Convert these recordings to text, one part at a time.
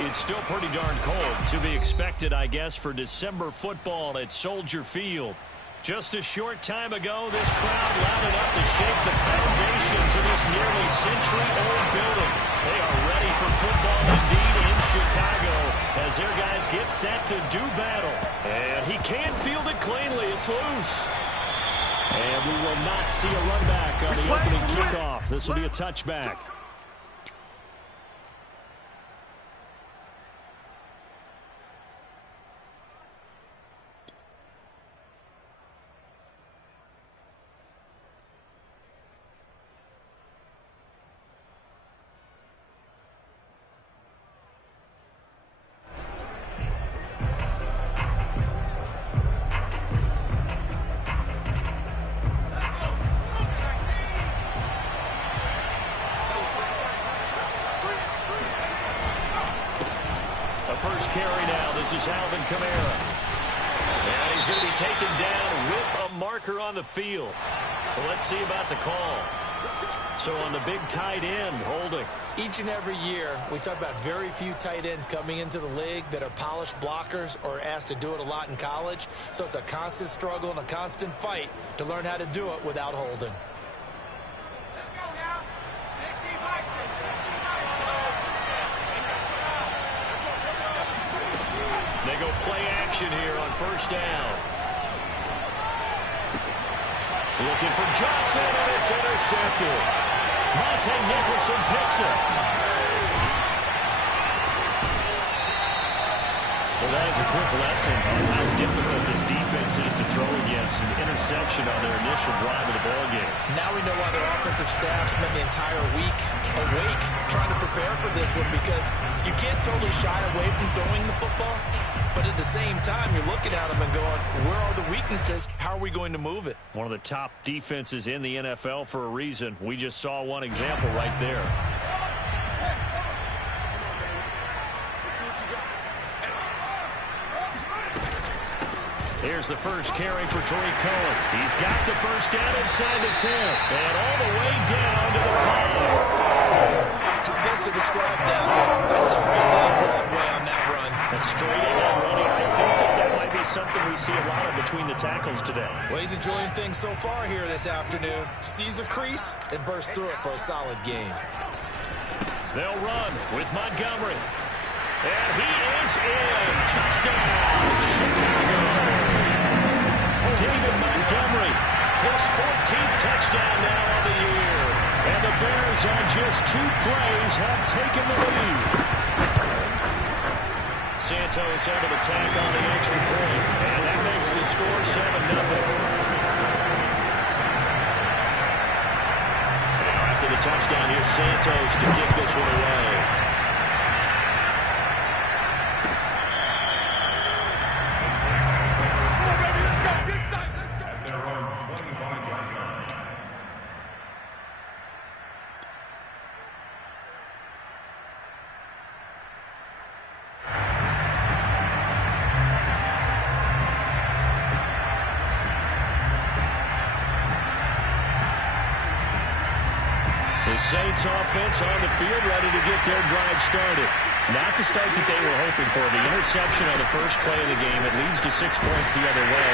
It's still pretty darn cold. To be expected, I guess, for December football at Soldier Field. Just a short time ago, this crowd loud enough to shake the foundations of this nearly century-old building. They are ready for football indeed in Chicago as their guys get set to do battle. And he can't field it cleanly. It's loose. And we will not see a run back on the opening kickoff. This will be a touchback. First carry now. This is Alvin Kamara. And he's going to be taken down with a marker on the field. So let's see about the call. So on the big tight end, holding. Each and every year, we talk about very few tight ends coming into the league that are polished blockers or asked to do it a lot in college. So it's a constant struggle and a constant fight to learn how to do it without holding. They go play action here on first down. Looking for Johnson, and it's intercepted. Monte Nicholson picks it. Well, that is a quick lesson on how difficult this defense is to throw against. An interception on their initial drive of the ballgame. Now we know why their offensive staff spent the entire week awake trying to prepare for this one, because you can't totally shy away from throwing the football. But at the same time, you're looking at them and going, where are the weaknesses? How are we going to move it? One of the top defenses in the NFL for a reason. We just saw one example right there. Here's the first carry for Tariq Cohen. He's got the first down inside the 10. And all the way down to the 5. How best to describe that? That's a right down Broadway on that run. A straight-ahead running. I think that might be something we see a lot of between the tackles today. Well, he's enjoying things so far here this afternoon. Sees a crease and bursts through it for a solid game. They'll run with Montgomery. And he is in. Touchdown, Chicago. David Montgomery, his 14th touchdown now on the year. And the Bears on just 2 plays have taken the lead. Santos able to tack on the extra point. And that makes the score 7-0. Now after the touchdown, here's Santos to kick this one away. The Saints offense on the field ready to get their drive started. Not the start that they were hoping for. The interception on the first play of the game. It leads to 6 points the other way.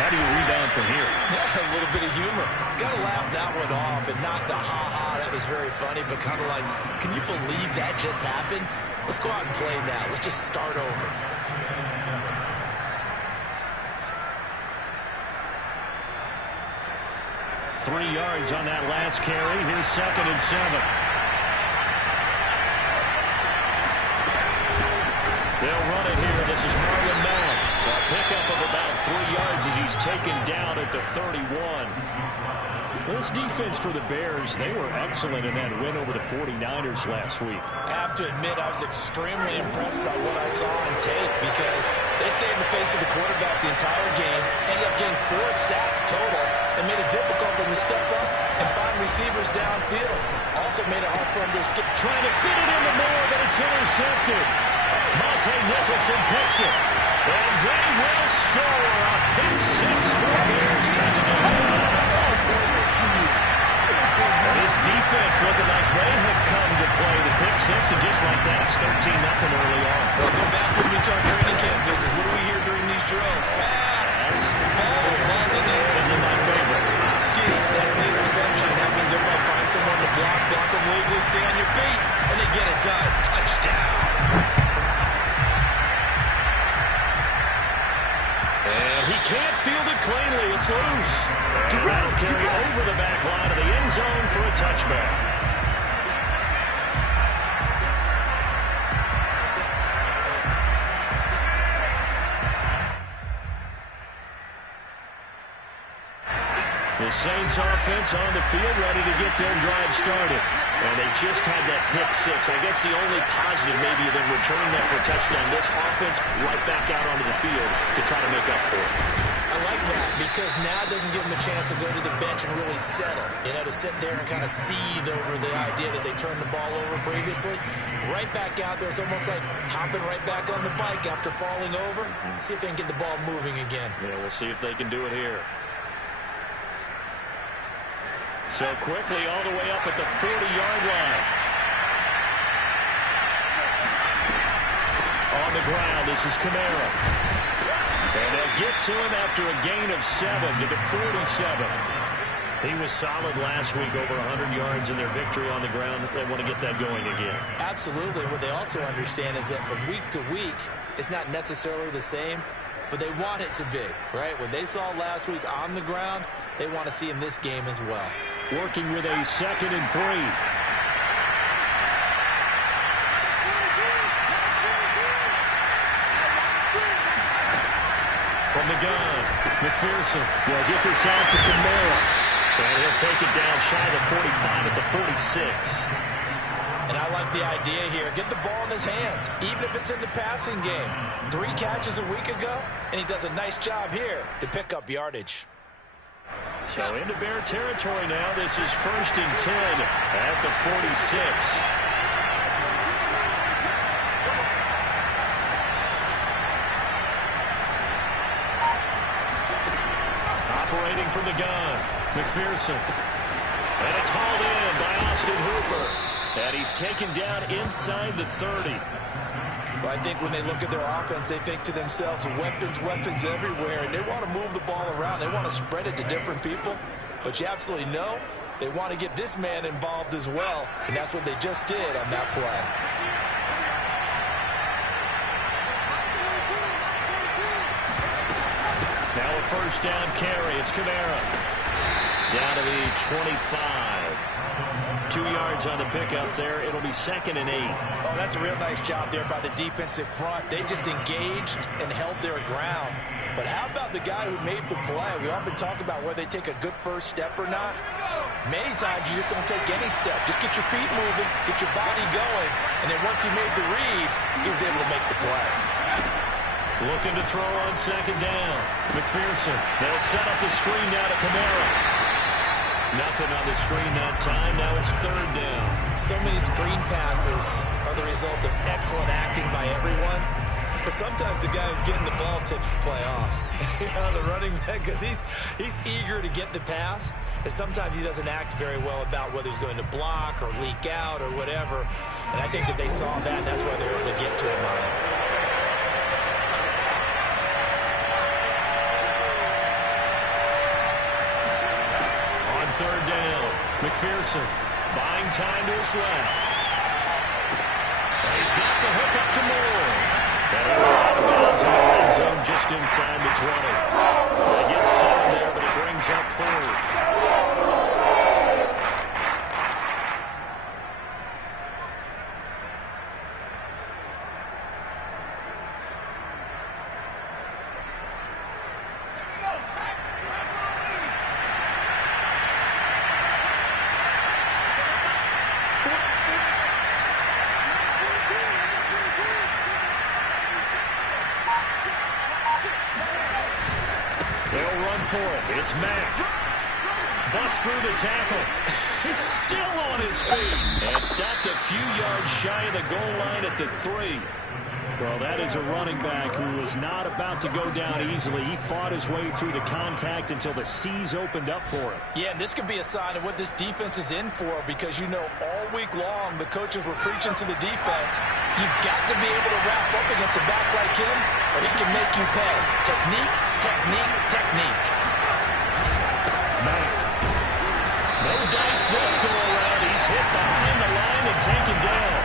How do you rebound from here? Yeah, a little bit of humor. Got to laugh that one off and not the ha-ha. That was very funny, but kind of like, can you believe that just happened? Let's go out and play now. Let's just start over. 3 yards on that last carry. Here's 2nd and 7. They'll run it here. This is Marlon Mack. A pickup of about 3 yards as he's taken down at the 31. This defense for the Bears, they were excellent in that win over the 49ers last week. I have to admit, I was extremely impressed by what I saw on tape, because they stayed in the face of the quarterback the entire game, ended up getting 4 sacks total, and made it difficult for them to step up and find receivers downfield. Also made it hard for them to escape. Trying to fit it into more, but it's intercepted. Monte Nicholson picks it. And they will score a pick 6 for the Bears. Touchdown. This defense looking like they have come to play the pick 6, and just like that, it's 13-0 early is loose. And that'll carry over the back line of the end zone for a touchback. The Saints offense on the field ready to get their drive started. And they just had that pick six. I guess the only positive maybe than returning that for a touchdown. This offense right back out onto the field to try to make up for it. I like that because now it doesn't give them a chance to go to the bench and really settle. You know, to sit there and kind of seethe over the idea that they turned the ball over previously. Right back out there. It's almost like hopping right back on the bike after falling over. See if they can get the ball moving again. Yeah, we'll see if they can do it here. So quickly all the way up at the 40-yard line. On the ground, this is Kamara. And they'll get to him after a gain of 7 to the 47. He was solid last week, over 100 yards in their victory on the ground. They want to get that going again. Absolutely. What they also understand is that from week to week, it's not necessarily the same, but they want it to be, right? What they saw last week on the ground, they want to see in this game as well. Working with a 2nd and 3. From the gun, McPherson will get this out to Kamara. And he'll take it down shy of the 45 at the 46. And I like the idea here. Get the ball in his hands, even if it's in the passing game. 3 catches a week ago, and he does a nice job here to pick up yardage. So into Bear territory now. This is 1st and 10 at the 46. Operating from the gun, McPherson. And it's hauled in by Austin Hooper. And he's taken down inside the 30. Well, I think when they look at their offense, they think to themselves, weapons, weapons everywhere, and they want to move the ball around. They want to spread it to different people, but you absolutely know they want to get this man involved as well, and that's what they just did on that play. Now a 1st down carry. It's Kamara. Down to the 25. 2 yards on the pickup there. It'll be 2nd and 8. Oh, that's a real nice job there by the defensive front. They just engaged and held their ground. But how about the guy who made the play? We often talk about whether they take a good first step or not. Many times you just don't take any step. Just get your feet moving, get your body going, and then once he made the read, he was able to make the play. Looking to throw on 2nd down. McPherson. They'll set up the screen now to Kamara. Nothing on the screen that time. Now it's 3rd down. So many screen passes are the result of excellent acting by everyone. But sometimes the guy who's getting the ball tips the play off. You know, the running back, because he's eager to get the pass. And sometimes he doesn't act very well about whether he's going to block or leak out or whatever. And I think that they saw that, and that's why they're able to get to him on it. On 3rd down, McPherson buying time to his left. And he's got the hook up to Moore. And out of bounds in the red zone just inside the 20. They get 7 there, but it brings up 4th. For it. It's Mack. Bust through the tackle. He's still on his feet. And stopped a few yards shy of the goal line at the 3. Well, that is a running back who was not about to go down easily. He fought his way through the contact until the seas opened up for him. Yeah, and this could be a sign of what this defense is in for, because you know all week long the coaches were preaching to the defense. You've got to be able to wrap up against a back like him, or he can make you pay. Technique, technique, technique. Mack. No dice this go around. He's hit behind the line and taken down.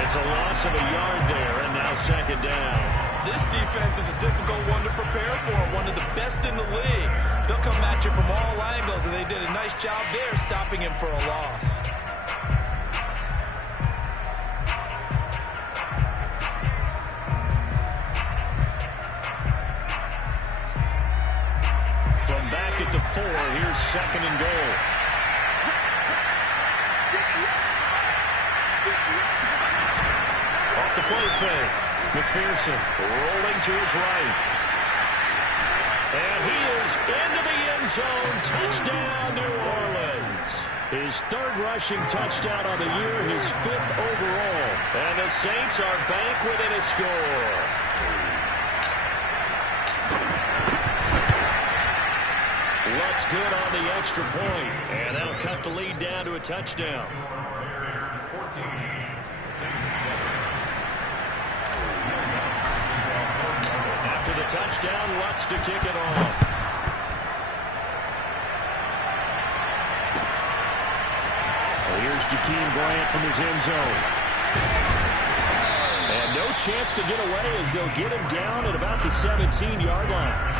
It's a loss of a yard there, and now 2nd down. This defense is a difficult one to prepare for, one of the best in the league. They'll come at you from all angles, and they did a nice job there stopping him for a loss. From back at the 4, here's 2nd and goal. Off the play fake. McPherson rolling to his right. And he is into the end zone. Touchdown, New Orleans. His 3rd rushing touchdown on the year, his 5th overall. And the Saints are back within a score. Looks good on the extra point. And that'll cut the lead down to a touchdown. 14, After the touchdown, Lutz to kick it off. Well, here's Jakeem Grant from his end zone. And no chance to get away as they'll get him down at about the 17-yard line.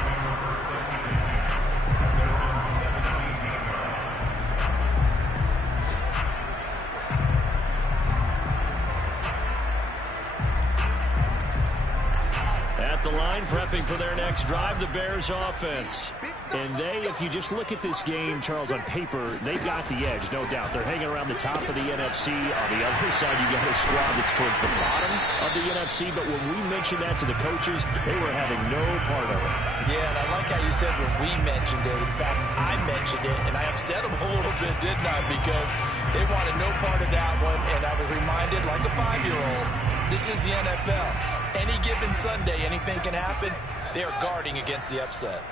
The line prepping for their next drive, the Bears offense. And if you just look at this game, Charles, on paper, they've got the edge, no doubt. They're hanging around the top of the NFC. On the other side, you got a squad that's towards the bottom of the NFC. But when we mentioned that to the coaches, they were having no part of it. Yeah, and I like how you said when we mentioned it. In fact, I mentioned it, and I upset them a little bit, didn't I? Because they wanted no part of that one, and I was reminded, like a 5-year-old, this is the NFL. Any given Sunday, anything can happen. They are guarding against the upset.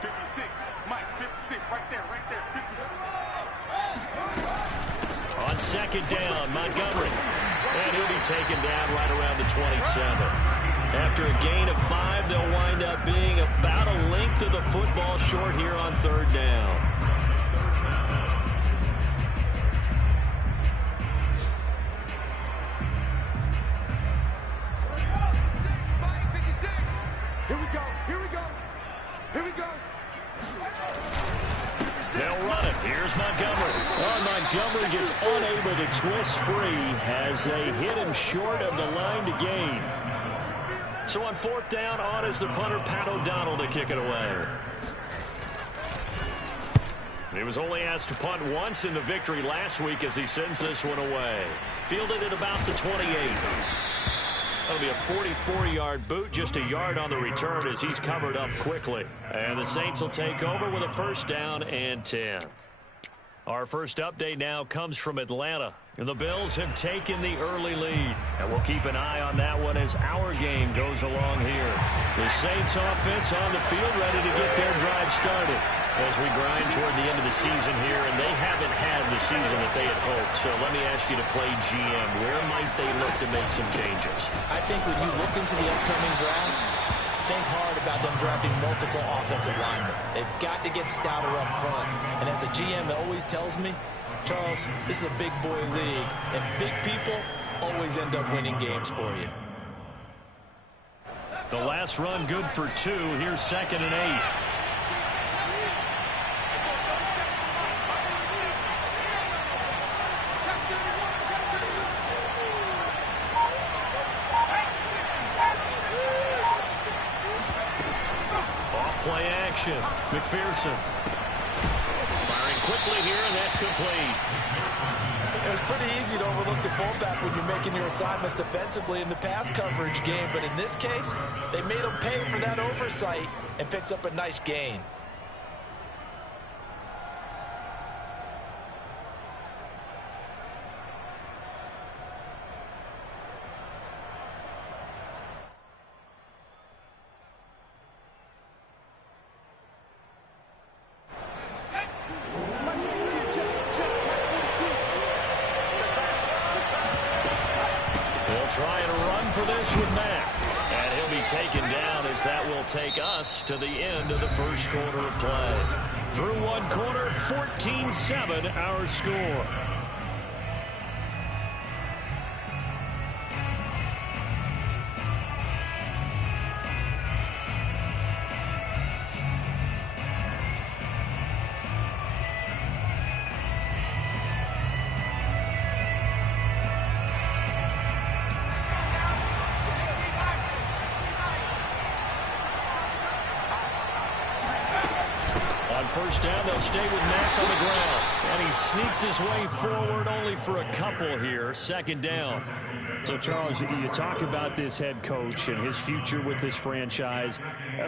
56, Mike, 56, right there, 56. On 2nd down, Montgomery. And he'll be taken down right around the 27. After a gain of 5, they'll wind up being about a length of the football short here on 3rd down. They'll run it. Here's Montgomery. Oh, Montgomery just unable to twist free as they hit him short of the line to gain. So on 4th down, on is the punter, Pat O'Donnell, to kick it away. He was only asked to punt once in the victory last week as he sends this one away. Fielded at about the 28. That'll be a 44-yard boot, just a yard on the return as he's covered up quickly. And the Saints will take over with a 1st down and 10. Our first update now comes from Atlanta. And the Bills have taken the early lead. And we'll keep an eye on that one as our game goes along here. The Saints offense on the field ready to get their drive started as we grind toward the end of the season here, and they haven't had the season that they had hoped. So let me ask you to play GM. Where might they look to make some changes? I think when you look into the upcoming draft, think hard about them drafting multiple offensive linemen. They've got to get stouter up front. And as a GM, it always tells me, Charles, this is a big boy league, and big people always end up winning games for you. The last run good for 2. Here's 2nd and 8. Off-play action. McPherson. Firing quickly here, and that's complete. It was pretty easy to overlook the fullback when you're making your assignments defensively in the pass coverage game, but in this case, they made him pay for that oversight and picks up a nice gain. Trying to run for this with Mack. And he'll be taken down as that will take us to the end of the first quarter of play. Through one quarter, 14-7 our score. On first down, they'll stay with Mack on the ground. And he sneaks his way forward only for a couple here. Second down. So, Charles, you talk about this head coach and his future with this franchise.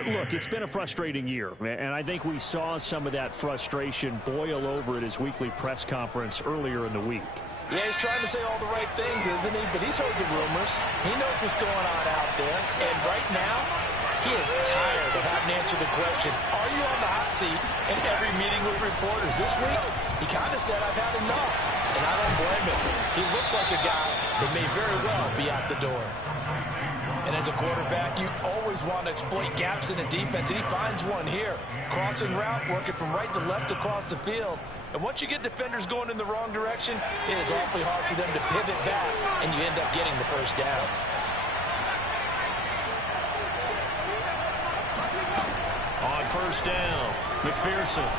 Look, it's been a frustrating year, and I think we saw some of that frustration boil over at his weekly press conference earlier in the week. Yeah, he's trying to say all the right things, isn't he? But he's heard the rumors. He knows what's going on out there. And right now, he is tired of having to answer the question, are you on the hot seat in every meeting with reporters? This week, he kind of said, I've had enough. And I don't blame him. He looks like a guy that may very well be out the door. And as a quarterback, you always want to exploit gaps in the defense, and he finds one here. Crossing route, working from right to left across the field. And once you get defenders going in the wrong direction, it is awfully hard for them to pivot back, and you end up getting the first down. On first down, McPherson.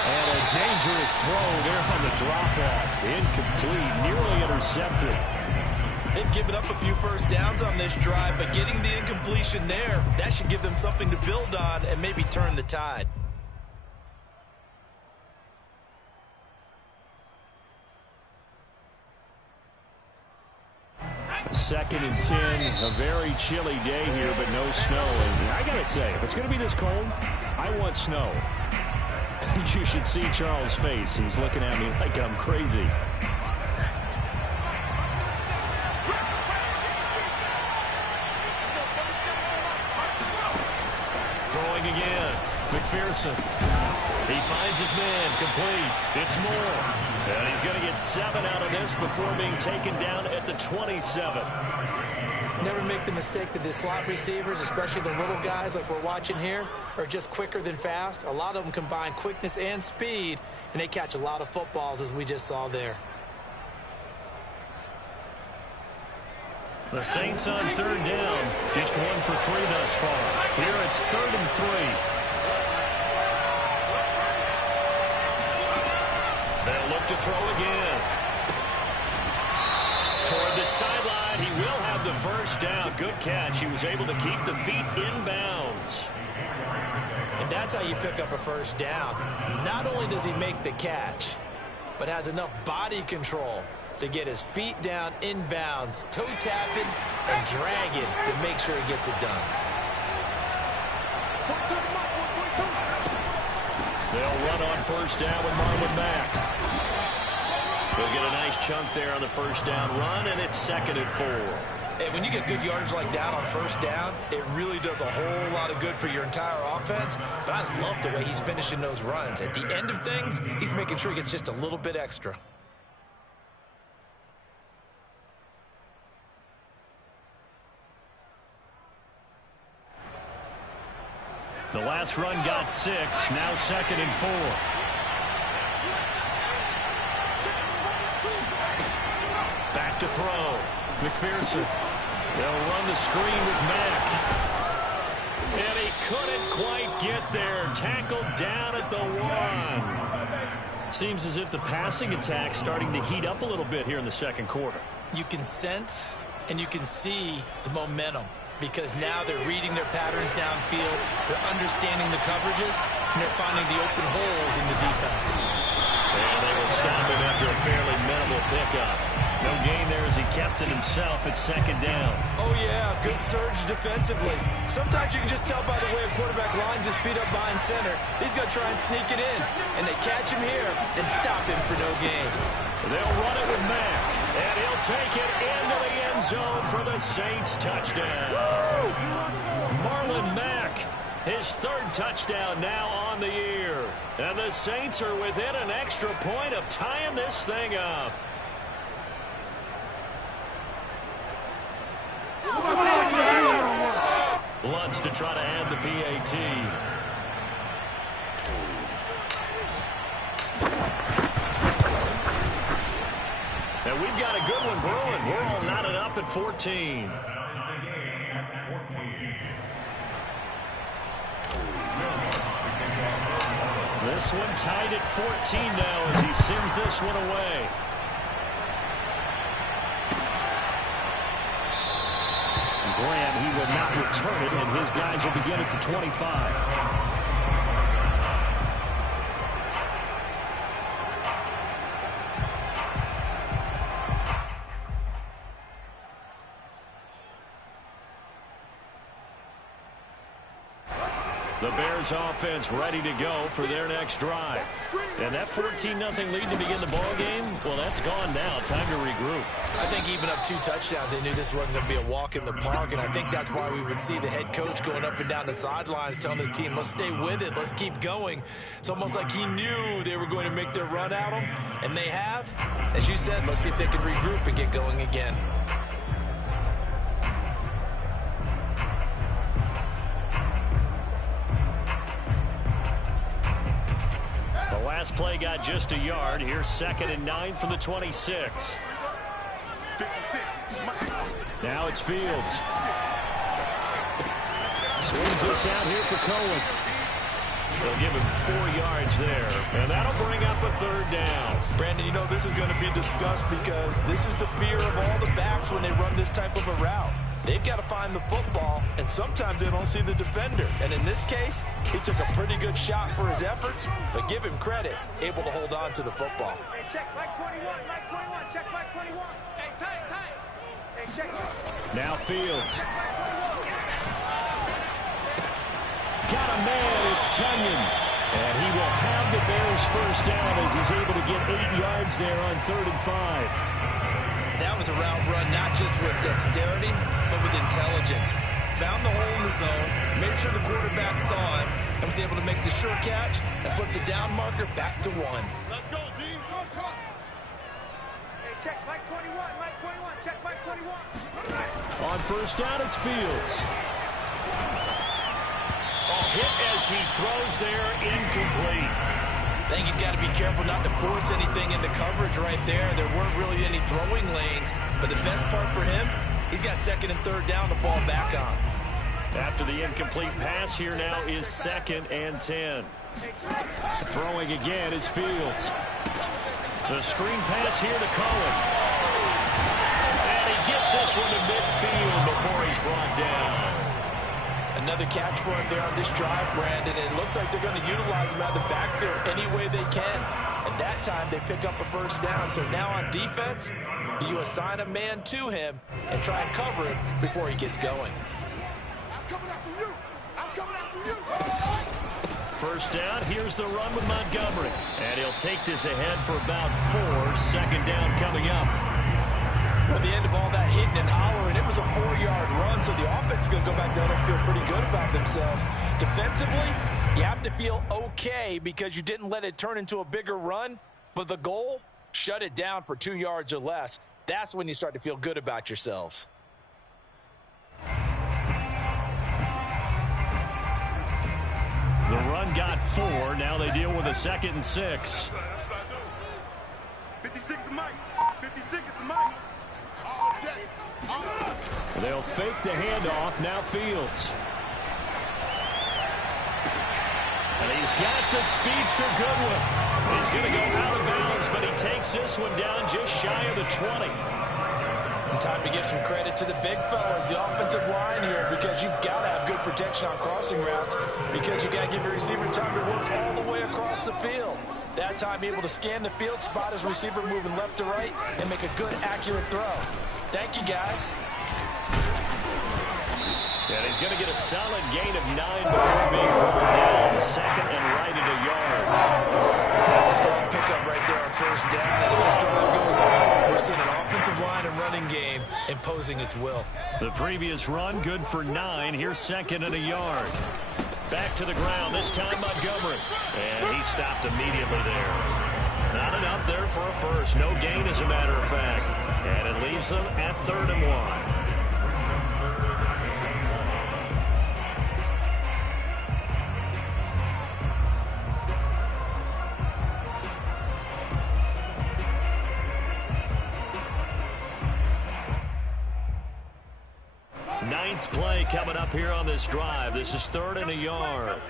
And a dangerous throw there on the drop-off. Incomplete, nearly intercepted. They've given up a few first downs on this drive, but getting the incompletion there, that should give them something to build on and maybe turn the tide. Second and 10, a very chilly day here, but no snow. And I got to say, if it's going to be this cold, I want snow. You should see Charles' face. He's looking at me like I'm crazy. Throwing again. McPherson. He finds his man. Complete. It's Moore. And he's going to get 7 out of this before being taken down at the 27. Never make the mistake that the slot receivers, especially the little guys like we're watching here, are just quicker than fast. A lot of them combine quickness and speed, and they catch a lot of footballs, as we just saw there. The Saints on third down. Just 1 for 3 thus far. Here it's 3rd and 3. They'll look to throw again. Toward the sideline, he will have the first down. Good catch. He was able to keep the feet in bounds. And that's how you pick up a first down. Not only does he make the catch, but has enough body control to get his feet down in bounds, toe tapping and dragging to make sure he gets it done. They'll run on first down with Marlon Mack. They'll get a nice chunk there on the first down run, and it's 2nd and 4. And when you get good yardage like that on first down, it really does a whole lot of good for your entire offense. But I love the way he's finishing those runs. At the end of things, he's making sure he gets just a little bit extra. The last run got 6, now 2nd and 4. Back to throw. McPherson. They'll run the screen with Mack. And he couldn't quite get there. Tackled down at the 1. Seems as if the passing attack's starting to heat up a little bit here in the second quarter. You can sense and you can see the momentum, because now they're reading their patterns downfield, they're understanding the coverages, and they're finding the open holes in the defense. And they will stop him after a fairly minimal pickup. No gain there as he kept it himself at 2nd down. Oh, yeah, good surge defensively. Sometimes you can just tell by the way a quarterback lines his feet up behind center. He's going to try and sneak it in, and they catch him here and stop him for no gain. They'll run it with Mack, and he'll take it into the end zone for the Saints touchdown. Marlon Mack, his 3rd touchdown now on the year. And the Saints are within an extra point of tying this thing up. Lutz to try to add the PAT. And we've got a good one brewing. We're all knotted up at 14. This one tied at 14 now as he sends this one away. Graham, he will not return it, and his guys will begin at the 25. The Bears offense ready to go for their next drive. And that 14-0 lead to begin the ball game, well, that's gone now. Time to regroup. I think even up 2 touchdowns, they knew this wasn't going to be a walk in the park, and I think that's why we would see the head coach going up and down the sidelines telling his team, let's stay with it, let's keep going. It's almost like he knew they were going to make their run at him, and they have. As you said, let's see if they can regroup and get going again. Last play got just a yard. Here's 2nd and 9 from the 26. 56. Now it's Fields. Swings this out here for Cohen. They'll give him 4 yards there. And that'll bring up a 3rd down. Brandon, you know this is going to be discussed because this is the fear of all the backs when they run this type of a route. They've got to find the football, and sometimes they don't see the defender. And in this case, he took a pretty good shot for his efforts, but give him credit, able to hold on to the football. Hey, check back 21, back 21, check back 21. Hey, tight. Hey, check. Now Fields. Got a man, it's Tunyon. And he will have the Bears first down as he's able to get 8 yards there on 3rd and 5. That was a route run not just with dexterity, but with intelligence. Found the hole in the zone, made sure the quarterback saw him, and was able to make the sure catch and flip the down marker back to 1. Let's go, D. Hey, check back 21, back 21, check back 21. On first down, it's Fields. Hit as he throws there, incomplete. I think he's got to be careful not to force anything into coverage right there. There weren't really any throwing lanes, but the best part for him, he's got 2nd and 3rd down to fall back on. After the incomplete pass, here now is 2nd and 10. Throwing again is Fields. The screen pass here to Cohen. And he gets this one to midfield before he's brought down. Another catch for him there on this drive, Brandon. It looks like they're going to utilize him out of the backfield any way they can. And that time they pick up a first down. So now on defense, do you assign a man to him and try and cover it before he gets going? I'm coming after you. I'm coming after you. First down, here's the run with Montgomery. And he'll take this ahead for about 4. 2nd down coming up. At the end of all that hitting and hollering, it was a 4-yard run, so the offense is going to go back down and feel pretty good about themselves. Defensively, you have to feel okay because you didn't let it turn into a bigger run, but the goal, shut it down for 2 yards or less. That's when you start to feel good about yourselves. The run got 4. Now they deal with a 2nd and 6. That's what I do. 56 is Mike. 56 is Mike. They'll fake the handoff. Now Fields. And he's got the speedster Goodwin. He's going to go out of bounds, but he takes this one down just shy of the 20. And time to give some credit to the big fellas, the offensive line here, because you've got to have good protection on crossing routes because you've got to give your receiver time to work all the way across the field. That time able to scan the field, spot his receiver moving left to right, and make a good, accurate throw. Thank you, guys. And he's going to get a solid gain of 9 before being pulled down. 2nd and right at a yard. That's a strong pickup right there on first down. And as this drive goes on, we're seeing an offensive line and running game imposing its will. The previous run, good for 9. Here's 2nd and a yard. Back to the ground, this time Montgomery. And he stopped immediately there. Not enough there for a first. No gain, as a matter of fact. And it leaves them at 3rd and 1. Ninth play coming up here on this drive. This is 3rd and a yard.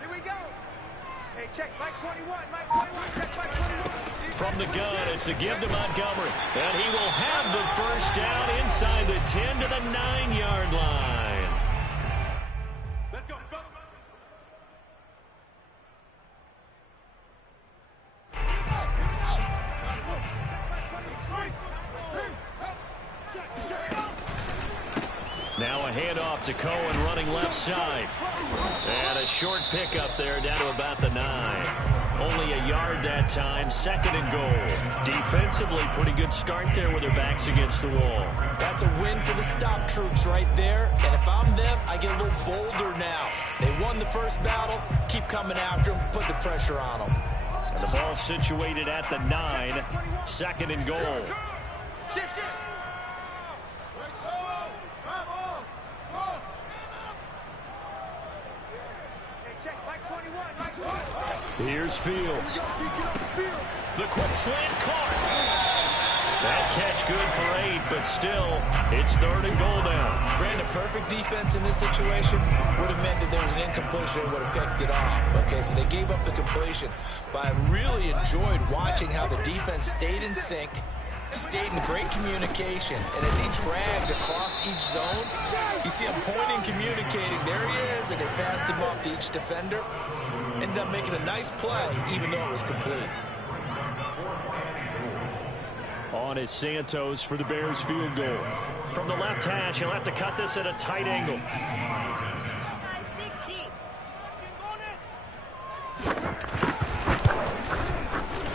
Here we go. Hey, check back 21, back 21, check back 21. From the gun, it's a give to Montgomery. And he will have the first down inside the 10 to the 9-yard line. Let's go. Go. Now a handoff to Cohen running left side. And a short pickup there down to about the 9. Only a yard that time, 2nd and goal. Defensively, pretty good start there with their backs against the wall. That's a win for the stop troops right there. And if I'm them, I get a little bolder now. They won the first battle. Keep coming after them. Put the pressure on them. And the ball situated at the 9. 2nd and goal. Shift. Check, Mike 21, Mike 21. Here's Fields. The quick slant caught. That catch good for 8, but still, it's 3rd and goal now. Brandon, perfect defense in this situation would have meant that there was an incompletion and would have picked it off. Okay, so they gave up the completion. But I really enjoyed watching how the defense stayed in sync, stayed in great communication, and as he dragged across each zone, you see him pointing, communicating. There he is, and they passed him off to each defender. Ended up making a nice play, even though it was complete. On is Santos for the Bears field goal. From the left hash, he'll have to cut this at a tight angle.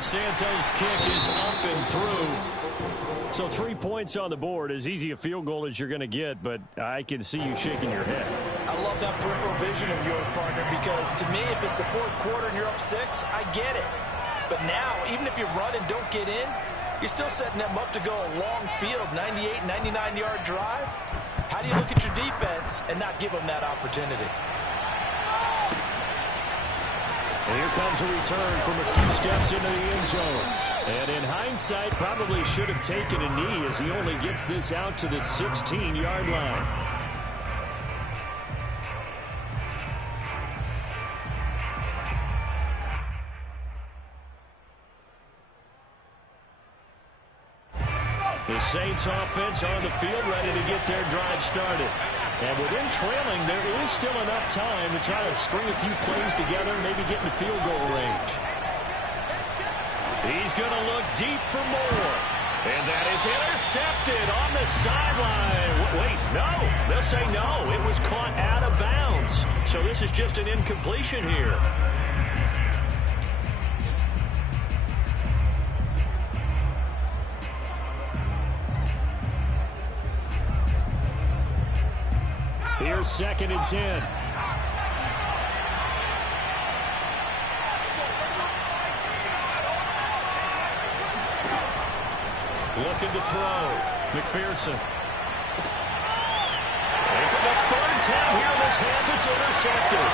Santos' kick is up and through. So 3 points on the board, as easy a field goal as you're going to get, but I can see you shaking your head. I love that peripheral vision of yours, partner, because to me, if it's the 4th quarter and you're up 6, I get it. But now, even if you run and don't get in, you're still setting them up to go a long field, 98, 99-yard drive. How do you look at your defense and not give them that opportunity? And here comes a return from a few steps into the end zone. And in hindsight, probably should have taken a knee as he only gets this out to the 16-yard line. The Saints offense on the field ready to get their drive started. And within trailing, there is still enough time to try to string a few plays together and maybe get in the field goal range. He's going to look deep for more. And that is intercepted on the sideline. Wait, no. They'll say no. It was caught out of bounds. So this is just an incompletion here. Here's 2nd and 10. Looking to throw. McPherson. And for the 3rd time here this half, it's intercepted.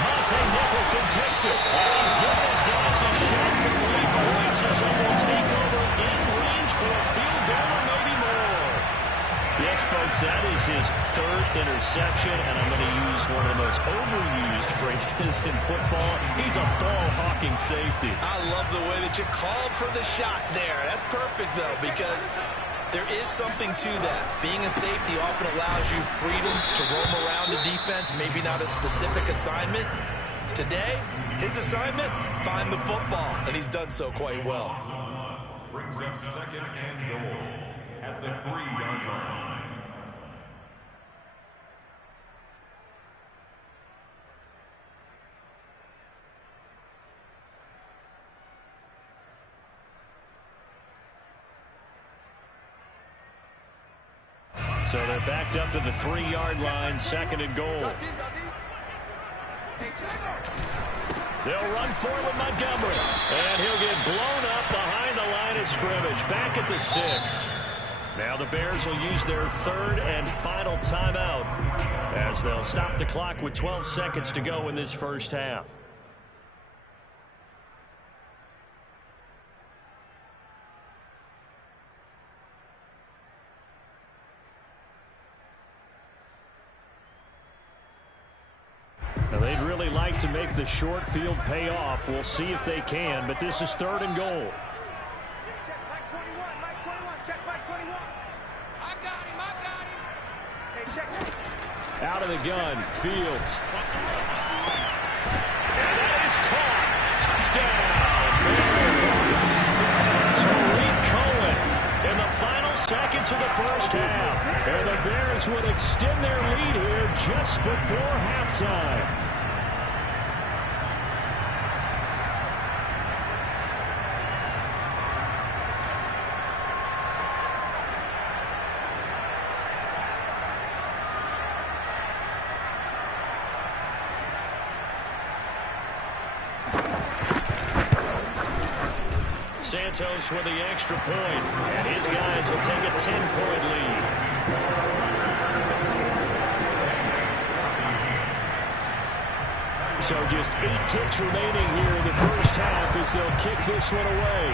Monte Nicholson picks it. And he's giving his guys a shot for 3 points as someone will take over in range for a field goal or maybe more. Yes, folks, that is his 3rd interception, and I'm going to use one of the most overused phrases in football. He's a ball-hawking safety. I love the way that you called for the shot there. That's perfect, though, because there is something to that. Being a safety often allows you freedom to roam around the defense, maybe not a specific assignment. Today, his assignment, find the football, and he's done so quite well. Brings up 2nd and goal at the 3-yard line. So they're backed up to the 3-yard line, 2nd and goal. They'll run for it with Montgomery. And he'll get blown up behind the line of scrimmage. Back at the 6. Now the Bears will use their 3rd and final timeout as they'll stop the clock with 12 seconds to go in this first half. Now they'd really like to make the short field pay off. We'll see if they can, but this is 3rd and goal. Check, Mike 21, Mike 21, check, Mike 21. I got him. Hey, check. Out of the gun, Fields. And that is caught. Touchdown. Tariq Cohen in the final seconds of the first half. And the Bears would extend their lead here just before halftime. Santos with the extra point, and his guys will take a 10-point lead. So just 8 ticks remaining here in the first half as they'll kick this one away.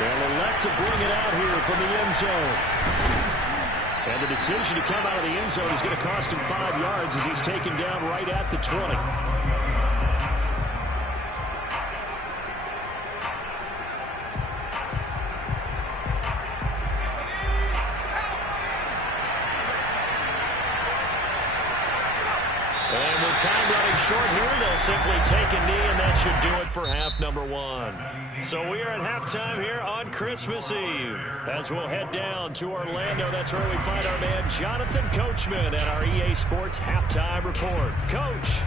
They'll elect to bring it out here from the end zone. And the decision to come out of the end zone is going to cost him 5 yards as he's taken down right at the 20. Time running short here. They'll simply take a knee, and that should do it for half number 1. So we are at halftime here on Christmas Eve. As we'll head down to Orlando, that's where we find our man Jonathan Coachman at our EA Sports Halftime Report. Coach.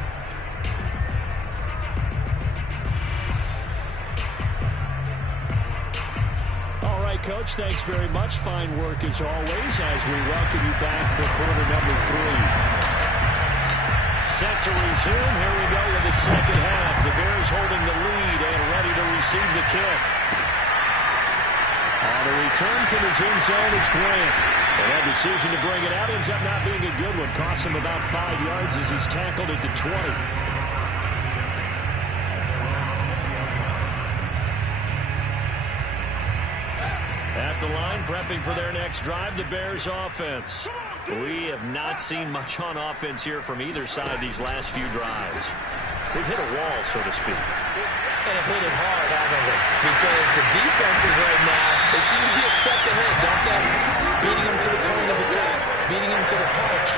All right, Coach, thanks very much. Fine work as always as we welcome you back for quarter number 3. Set to resume. Here we go with the second half. The Bears holding the lead and ready to receive the kick. On the return from his end zone is Grant. And that decision to bring it out ends up not being a good one. Costs him about 5 yards as he's tackled at the 20. At the line, prepping for their next drive, the Bears offense. We have not seen much on offense here from either side these last few drives. They've hit a wall, so to speak. And have hit it hard, haven't they? Because the defenses right now, they seem to be a step ahead, don't they? Beating them to the point of attack, beating them to the punch.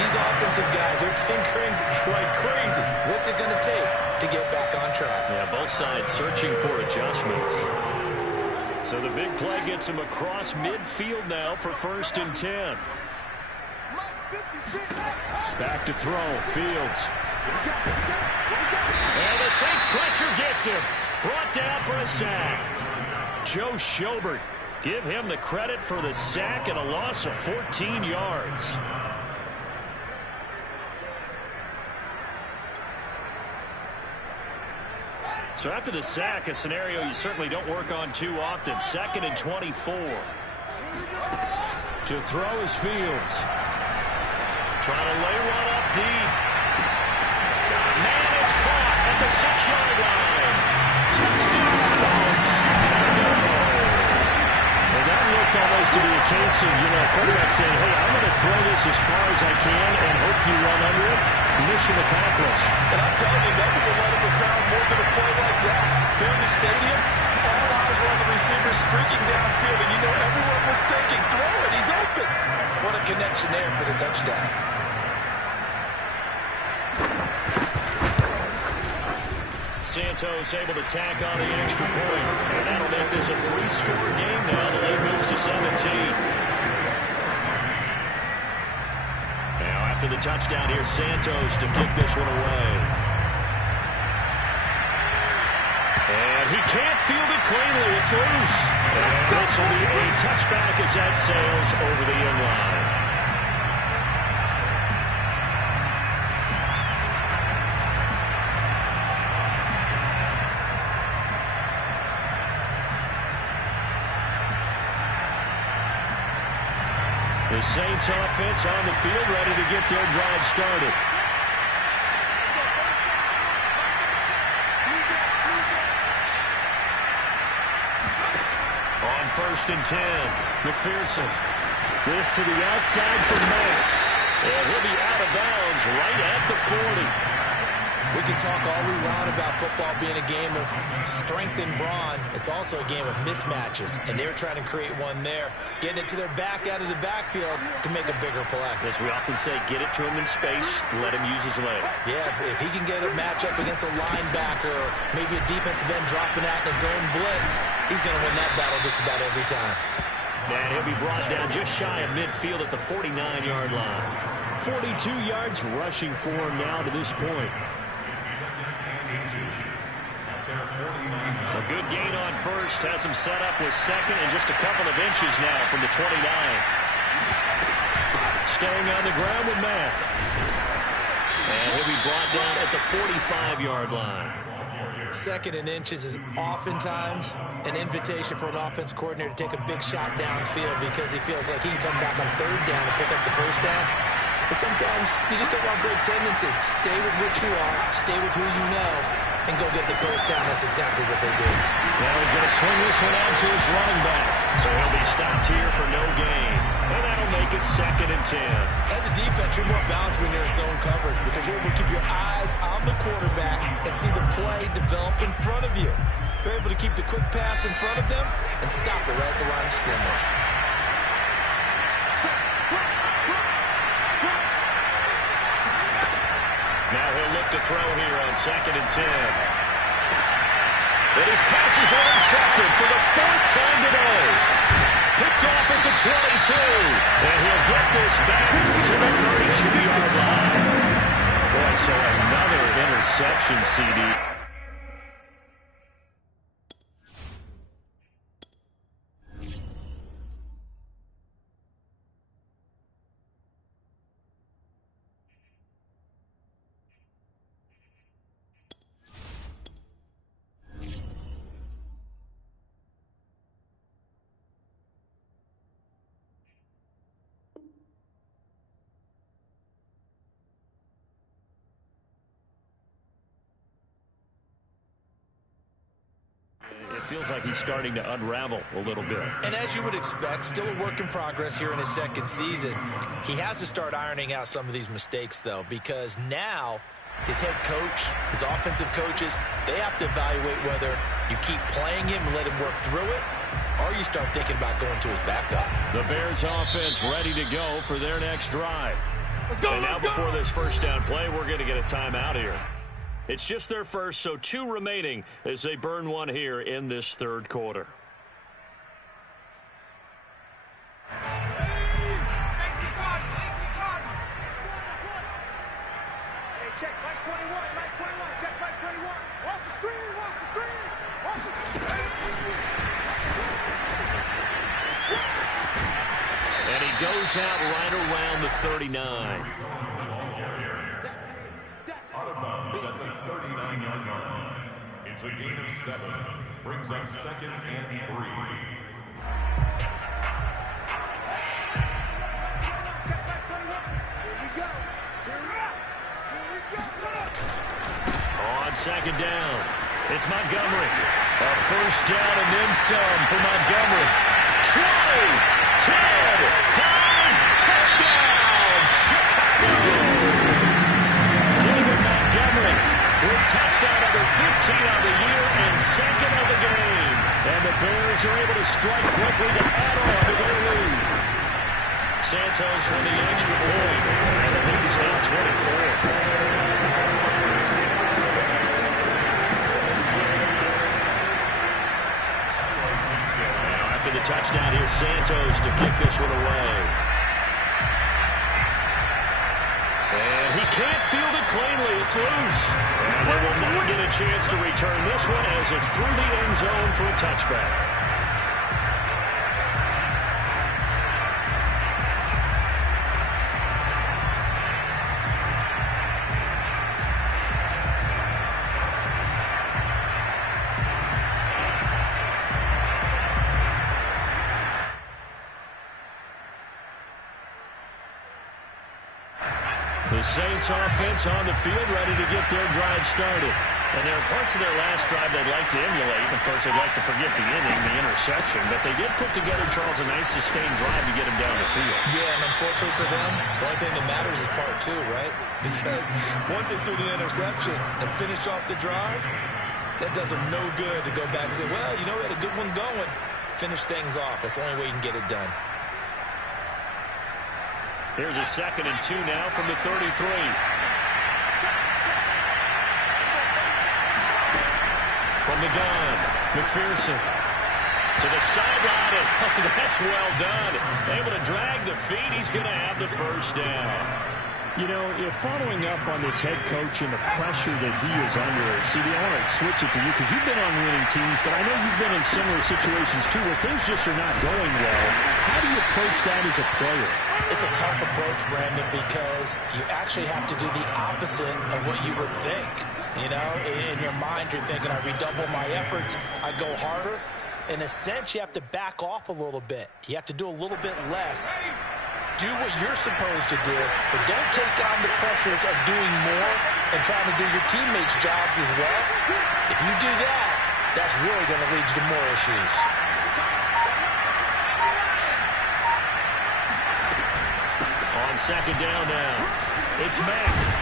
These offensive guys are tinkering like crazy. What's it going to take to get back on track? Yeah, both sides searching for adjustments. So the big play gets him across midfield now for 1st and 10. Back to throw. Fields. And the Saints pressure gets him. Brought down for a sack. Joe Schobert. Give him the credit for the sack and a loss of 14 yards. So after the sack, a scenario you certainly don't work on too often. 2nd and 24. To throw is Fields. Trying to lay one up deep. Man, it's caught at the 6-yard line. Touchdown, Chicago. Well, that looked almost to be a case of, quarterback saying, hey, I'm going to throw this as far as I can and hope you run under it. Mission accomplished. And I'm telling you, nothing will let up a crowd more than a play like that. Here in the stadium, all eyes were on the receiver streaking downfield, and everyone was thinking, throw it, he's open. What a connection there for the touchdown. Santos able to tack on the extra point. And that'll make this a 3-score game now. The lead moves to 17. Now after the touchdown, here's Santos to kick this one away. And he can't field it cleanly. It's loose. And this will be a touchback as that sails over the end line. The Saints offense on the field ready to get their drive started. On 1st and 10, McPherson. This to the outside for Mack. And he'll be out of bounds right at the 40. We can talk all we want about football being a game of strength and brawn. It's also a game of mismatches, and they're trying to create one there, getting it to their back out of the backfield to make a bigger play. As we often say, get it to him in space, let him use his leg. Yeah, if he can get a matchup against a linebacker or maybe a defensive end dropping out in a zone blitz, he's going to win that battle just about every time. And he'll be brought down just shy of midfield at the 49-yard line. 42 yards rushing for him now to this point. A good gain on first has him set up with second and just a couple of inches now from the 29. Staying on the ground with Matt. And he'll be brought down at the 45-yard line. Second and inches is oftentimes an invitation for an offense coordinator to take a big shot downfield because he feels like he can come back on third down and pick up the first down. But sometimes you just don't want to break tendency. Stay with what you are, stay with who you know, and go get the first down. That's exactly what they did. Now he's going to swing this one out to his running back. So he'll be stopped here for no gain. And that'll make it 2nd and 10. As a defense, you're more balanced when you're in zone coverage because you're able to keep your eyes on the quarterback and see the play develop in front of you. You're able to keep the quick pass in front of them and stop it right at the line of scrimmage. Now he'll look to throw here on 2nd and 10. But his pass is intercepted for the 4th time today. Picked off at the 22. And he'll get this back to the 32-yard line. Boy, so another interception, CD. It feels like he's starting to unravel a little bit. And as you would expect, still a work in progress here in his second season. He has to start ironing out some of these mistakes, though, because now his head coach, his offensive coaches, they have to evaluate whether you keep playing him and let him work through it, or you start thinking about going to his backup. The Bears offense ready to go for their next drive. And now before this first down play, we're going to get a timeout here. It's just their first, so 2 remaining as they burn one here in this 3rd quarter. Hey, check Mike 21, Mike 21, check Mike 21. Watch the screen, watch the screen, watch the screen. And he goes out right around the 39. Out of bounds at the 39-yard line. It's a gain of 7. Brings up 2nd and 3. Check Mike 21. Here we go. Here we go. Here we go. On 2nd down, it's Montgomery. A first down and then some for Montgomery. 20, 10, 5, touchdown, Chicago. Montgomery with touchdown number 15 on the year and 2nd of the game. And the Bears are able to strike quickly to add on to their lead. Santos with the extra point, and the lead is now 24. Now after the touchdown, here's Santos to kick this one away. And he can't field it cleanly. It's loose. And they will not get a chance to return this one as it's through the end zone for a touchback. The Saints offense on the field ready to get their drive started. And there are parts of their last drive they'd like to emulate. Of course, they'd like to forget the inning, the interception. But they did put together, Charles, a nice sustained drive to get him down the field. Yeah, and unfortunately for them, the only thing that matters is part two, right? Because once they threw the interception and finished off the drive, that does them no good to go back and say, well, you know, we had a good one going. Finish things off. That's the only way you can get it done. Here's a 2nd and 2 now from the 33. From the gun, McPherson to the sideline, and that's well done. Able to drag the feet. He's going to have the first down. You know, if following up on this head coach and the pressure that he is under, CD, I want to switch it to you because you've been on winning teams, but I know you've been in similar situations too where things just are not going well. How do you approach that as a player? It's a tough approach, Brandon, because you actually have to do the opposite of what you would think. You know, in your mind, you're thinking, I redouble my efforts, I go harder. In a sense, you have to back off a little bit. You have to do a little bit less. Do what you're supposed to do, but don't take on the pressures of doing more and trying to do your teammates' jobs as well. If you do that, that's really going to lead you to more issues. On 2nd down now, it's Mack.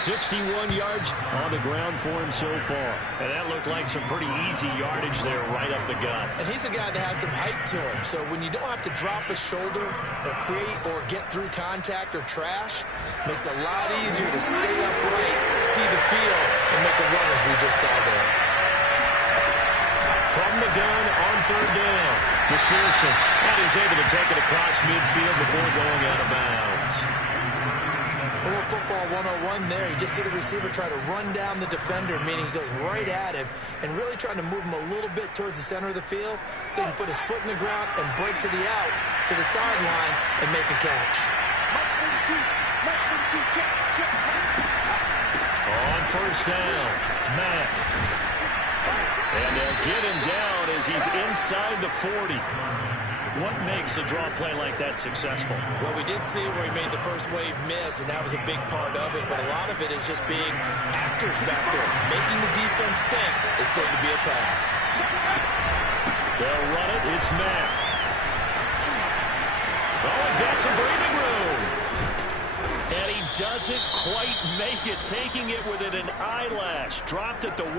61 yards on the ground for him so far. And that looked like some pretty easy yardage there right up the gut. And he's a guy that has some height to him. So when you don't have to drop a shoulder or create or get through contact or trash, makes it a lot easier to stay upright, see the field, and make a run as we just saw there. From the gun on 3rd down, McPherson. And he's able to take it across midfield before going out of bounds. A little football 101 there. You just see the receiver try to run down the defender, meaning he goes right at him and really trying to move him a little bit towards the center of the field so he can put his foot in the ground and break to the out, to the sideline, and make a catch. On 1st down, Mack. And they'll get him down as he's inside the 40. What makes a draw play like that successful? Well, we did see where he made the first wave miss, and that was a big part of it. But a lot of it is just being actors back there. Making the defense think it's going to be a pass. They'll run it. It's Mack. Oh, he's got some breathing room. And he doesn't quite make it. Taking it within an eyelash. Dropped at the 1.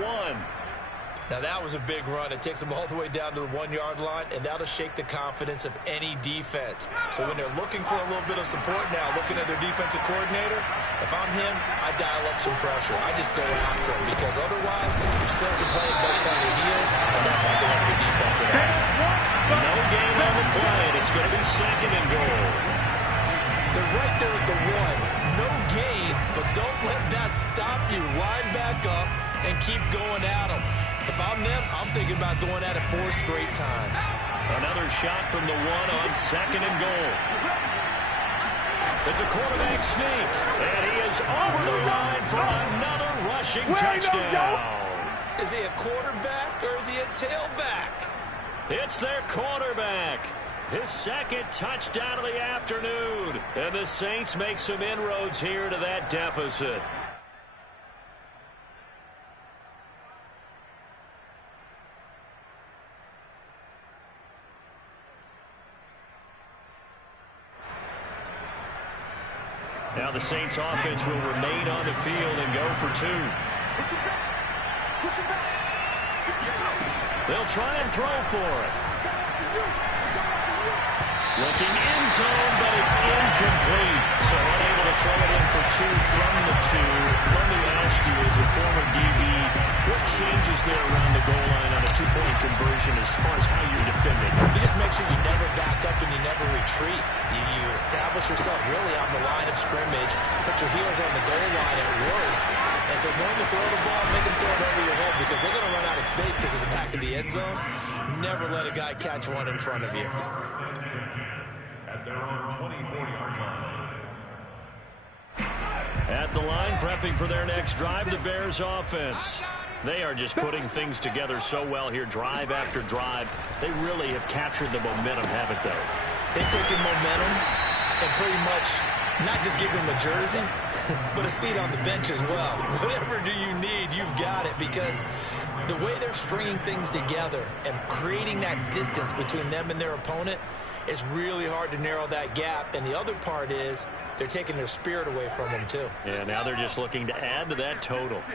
Now, that was a big run. It takes them all the way down to the 1-yard line, and that'll shake the confidence of any defense. So when they're looking for a little bit of support now, looking at their defensive coordinator, if I'm him, I dial up some pressure. I just go after him because otherwise you're still playing back on your heels, and that's not going to help your defense at all. No gain on the play, and it's going to be 2nd and goal. They're right there at the 1. No gain, but don't let that stop you. Line back up and keep going at them. If I'm them, I'm thinking about going at it 4 straight times. Another shot from the 1 on 2nd and goal. It's a quarterback sneak, and he is over the line for another rushing touchdown. Is he a quarterback or is he a tailback? It's their quarterback. His 2nd touchdown of the afternoon. And the Saints make some inroads here to that deficit. Now the Saints offense will remain on the field and go for 2. They'll try and throw for it. Looking end zone, but it's incomplete. So unable to throw it in for 2 from the 2. Let me ask you, as a former DB, what changes there around the goal line on a 2-point conversion as far as how you're defending? You just make sure you never back up and you never retreat. You establish yourself really on the line of scrimmage, put your heels on the goal line at worst. And if they're going to throw the ball, make them throw it over your head because they're going to run out of space because of the back of the end zone. Never let a guy catch one in front of you. At their own 24-yard line. At the line, prepping for their next drive, the Bears offense. They are just putting things together so well here, drive after drive. They really have captured the momentum, haven't they? They've taken momentum and pretty much not just given them a jersey, but a seat on the bench as well. Whatever do you need, you've got it, because the way they're stringing things together and creating that distance between them and their opponent, it's really hard to narrow that gap. And the other part is they're taking their spirit away from them, too. Yeah, now they're just looking to add to that total. It's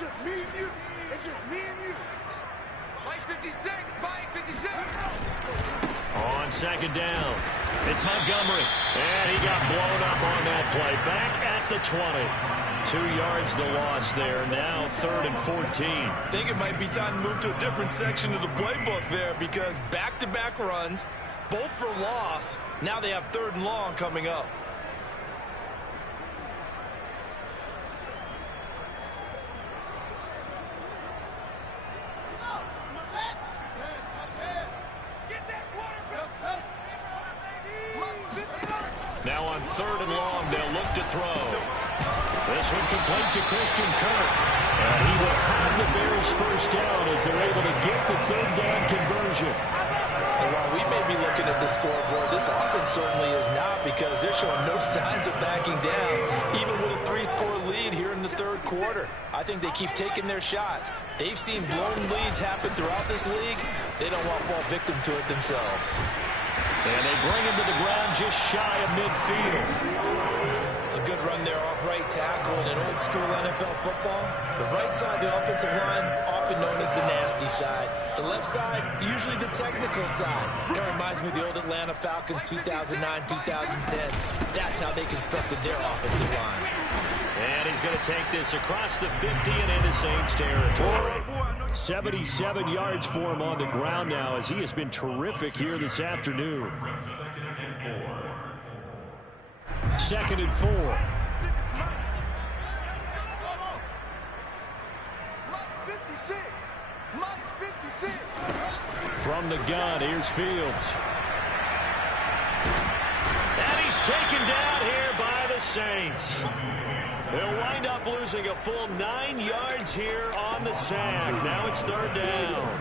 just me and you. It's just me and you. Mike 56, Mike 56. On second down, it's Montgomery. And he got blown up on that play. Back at the 20. 2 yards the loss there. Now 3rd and 14. I think it might be time to move to a different section of the playbook there, because back-to-back runs, both for loss. Now they have 3rd and long coming up. Now on 3rd and long, they'll look to throw. This one complete to Christian Kirk. And he will have the Bears first down as they're able to get the 3rd down conversion. And while we may be looking at the scoreboard, this offense certainly is not, because they're showing no signs of backing down, even with a 3-score lead here in the 3rd quarter. I think they keep taking their shots. They've seen blown leads happen throughout this league. They don't want to fall victim to it themselves. And they bring him to the ground just shy of midfield. A good run there off right tackle in an old-school NFL football. The right side of the offensive line, often known as the nasty side. The left side, usually the technical side. That reminds me of the old Atlanta Falcons 2009-2010. That's how they constructed their offensive line. And he's going to take this across the 50 and into Saints territory. 77 yards for him on the ground now, as he has been terrific here this afternoon. 2nd and 4. From the gun, here's Fields. And he's taken down here by the Saints. They'll wind up losing a full 9 yards here on the sack. Now it's 3rd down.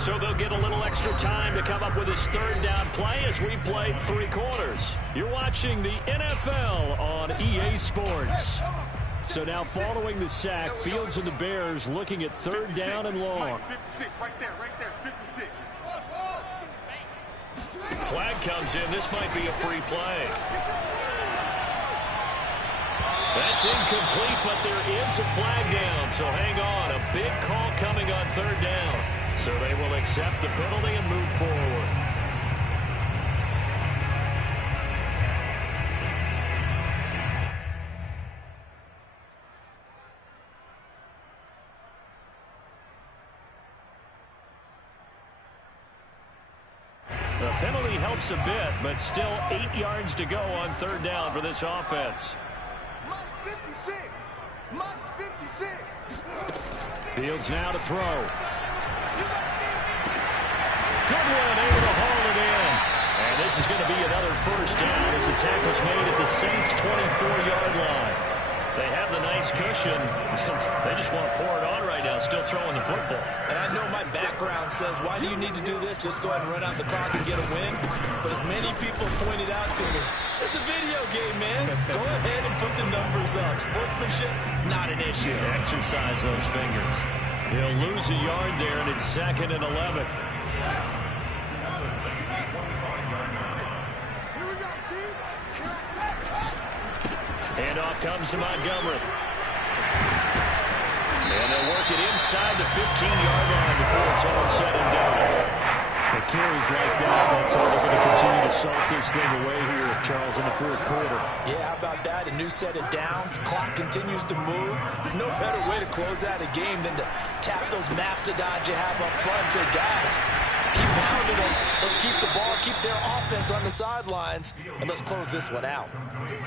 So they'll get a little extra time to come up with his 3rd down play as we played 3 quarters. You're watching the NFL on EA Sports. So now following the sack, Fields and the Bears looking at 3rd down and long. 56, right there, 56. Flag comes in. This might be a free play. That's incomplete, but there is a flag down, so hang on. A big call coming on 3rd down. So they will accept the penalty and move forward. The penalty helps a bit, but still 8 yards to go on 3rd down for this offense. Fields now to throw. Good one, able to haul it in. And this is going to be another first down as the tackle's made at the Saints' 24-yard line. They have the nice cushion. They just want to pour it on right now, still throwing the football. And I know my background says, why do you need to do this? Just go ahead and run out the clock and get a win. But as many people pointed out to me, it's a video game, man. Go ahead and put the numbers up. Sportsmanship, not an issue. Exercise those fingers. He'll lose a yard there, and it's 2nd and 11. Handoff comes to Montgomery. And they'll work it inside the 15-yard line before it's all said and done. The carries like that, that's how they're going to continue to salt this thing away here, Charles, in the 4th quarter. Yeah, how about that? A new set of downs. Clock continues to move. No better way to close out a game than to tap those mastodons you have up front and say, guys, keep pounding them. Let's keep the ball, keep their offense on the sidelines, and let's close this one out.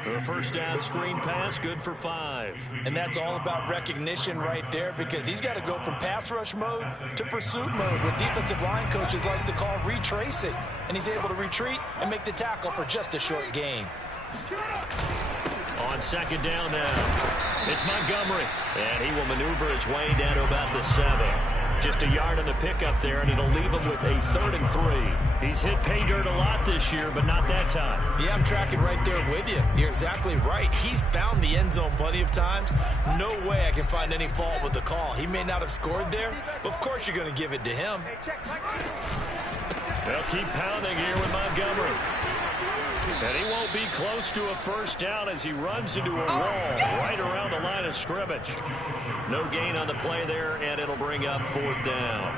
The first down screen pass, good for 5. And that's all about recognition right there, because he's got to go from pass rush mode to pursuit mode, what defensive line coaches like to call retracing. And he's able to retreat and make the tackle for just a short gain. On 2nd down now, it's Montgomery. And he will maneuver his way down to about the 7. Just a yard on the pickup there, and it'll leave him with a 3rd and 3. He's hit pay dirt a lot this year, but not that time. Yeah, I'm tracking right there with you. You're exactly right. He's found the end zone plenty of times. No way I can find any fault with the call. He may not have scored there, but of course you're going to give it to him. They'll keep pounding here with Montgomery. And he won't be close to a first down as he runs into a wall right around the line of scrimmage. No gain on the play there, and it'll bring up 4th down.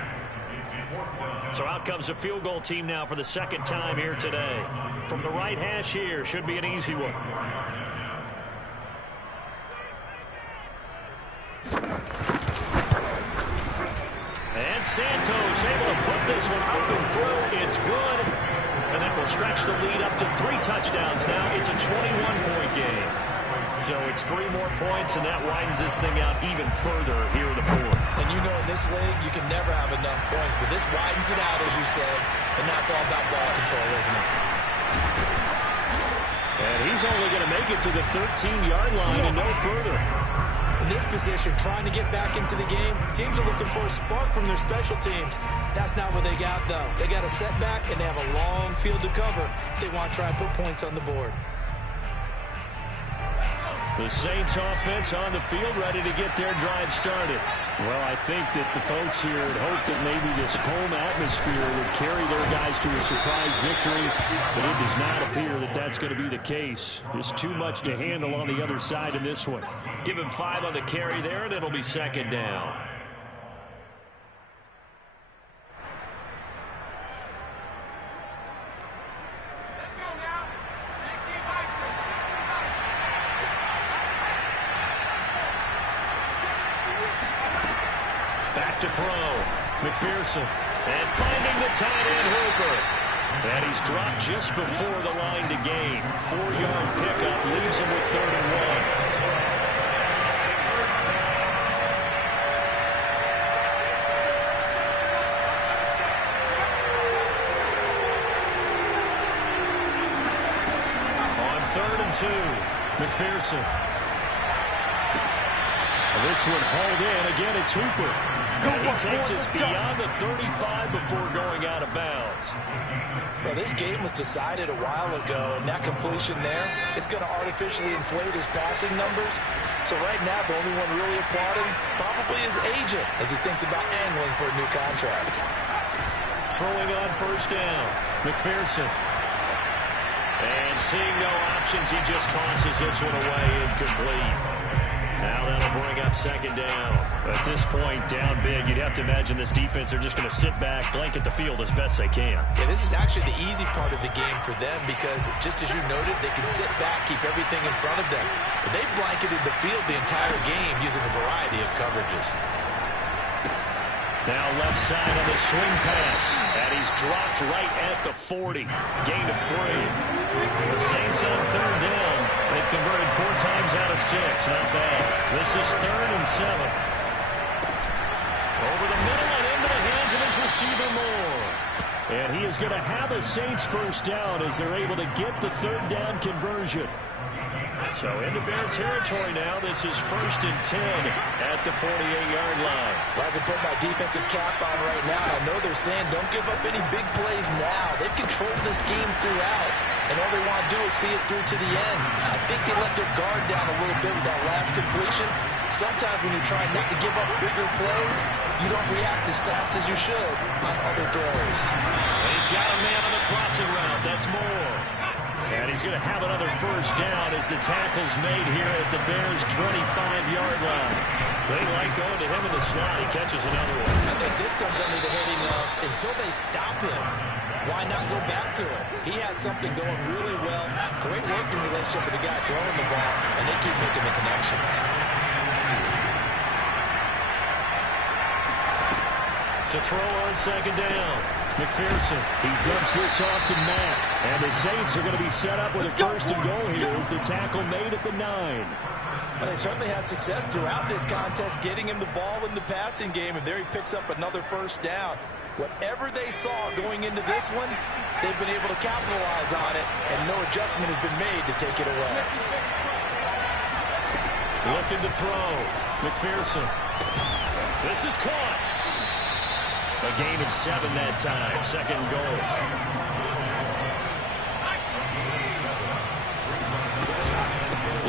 So out comes a field goal team now for the 2nd time here today. From the right hash here, should be an easy one. And Santos able to put this one up and through. It's good. And that will stretch the lead up to 3 touchdowns now. It's a 21-point game. So it's 3 more points, and that widens this thing out even further here in the 4th. And you know in this league, you can never have enough points, but this widens it out, as you said, and that's all about ball control, isn't it? And he's only going to make it to the 13-yard line and no further. In this position, trying to get back into the game, teams are looking for a spark from their special teams. That's not what they got, though. They got a setback, and they have a long field to cover if they want to try and put points on the board. The Saints offense on the field, ready to get their drive started. Well, I think that the folks here had hoped that maybe this home atmosphere would carry their guys to a surprise victory, but it does not appear that that's going to be the case. There's too much to handle on the other side in this one. Give him 5 on the carry there, and it'll be 2nd down. To throw, McPherson, and finding the tight end Hooper. And he's dropped just before the line to gain. 4-yard pickup leaves him with 3rd and 1. On 3rd and 2, McPherson. This one hauled in. Again, it's Hooper. And he takes us beyond the 35 before going out of bounds. Well, this game was decided a while ago, and that completion there is going to artificially inflate his passing numbers. So right now, the only one really applauding probably his agent as he thinks about angling for a new contract. Throwing on 1st down, McPherson. And seeing no options, he just tosses this one away, incomplete. Now that'll bring up 2nd down. At this point, down big, you'd have to imagine this defense are just going to sit back, blanket the field as best they can. Yeah, this is actually the easy part of the game for them because, just as you noted, they can sit back, keep everything in front of them. But they blanketed the field the entire game using a variety of coverages. Now left side on the swing pass. And he's dropped right at the 40. Gain of 3. The Saints on 3rd down. They've converted 4 times out of 6. Not bad. This is 3rd and 7. Over the middle and into the hands of his receiver Moore. And he is going to have a Saints 1st down as they're able to get the 3rd down conversion. So into Bear territory now. This is 1st and 10 at the 48-yard line. Well, I can put my defensive cap on right now. I know they're saying don't give up any big plays now. They've controlled this game throughout, and all they want to do is see it through to the end. I think they let their guard down a little bit with that last completion. Sometimes when you're trying not to give up bigger plays, you don't react as fast as you should on other throws. And he's got a man on the crossing route. That's Moore. And he's going to have another 1st down as the tackle's made here at the Bears' 25-yard line. They like going to him in the slot. He catches another one. I think this comes under the heading of until they stop him, why not go back to it? He has something going really well. Great working relationship with the guy throwing the ball, and they keep making the connection. To throw on 2nd down. McPherson. He dumps this off to Mack. And the Saints are going to be set up with a 1st and goal here as the tackle made at the 9. Well, they certainly had success throughout this contest getting him the ball in the passing game, and there he picks up another 1st down. Whatever they saw going into this one, they've been able to capitalize on it, and no adjustment has been made to take it away. Looking to throw. McPherson. This is caught. A gain of 7 that time. Second and goal.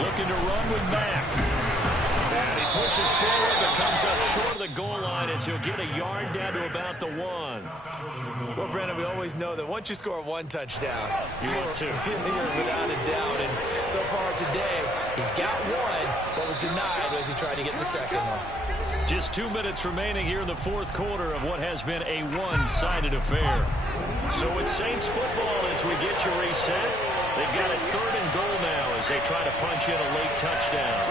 Looking to run with Mack. And he pushes forward but comes up short of the goal line as he'll get a yard down to about the 1. Well, Brandon, we always know that once you score 1 touchdown, You want to. you're without a doubt. And so far today, he's got 1 that was denied as he tried to get the second one. Just 2 minutes remaining here in the fourth quarter of what has been a one-sided affair. So it's Saints football as we get you reset. They've got it 3rd and goal now as they try to punch in a late touchdown.